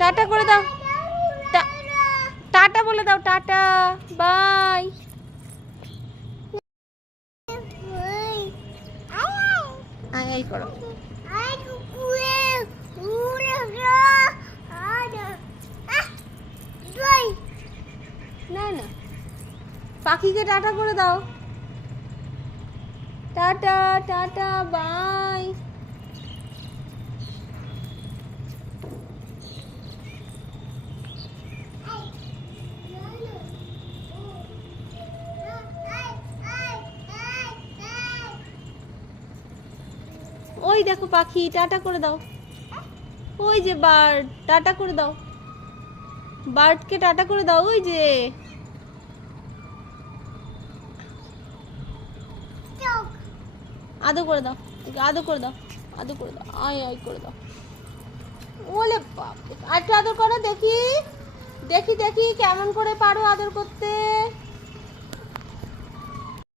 Tata করে দাও, tata বলে দাও, টাটা বাই। এই করো। না না, পাখিকে টাটা করে দাও, টাটা টাটা বাই। ওই দেখো পাখি, টাটা করে দাও। ওই যে বার্ড, টাটা করে দাও, বার্ডকে টাটা করে দাও। ওই যে আদো করে দাও, আদো করে দাও, আদো করে দাও, আয় আয় করে দাও। ওলে বাপ, আর একটু আদর করো দেখি, দেখি দেখি কেমন করে পারো আদর করতে।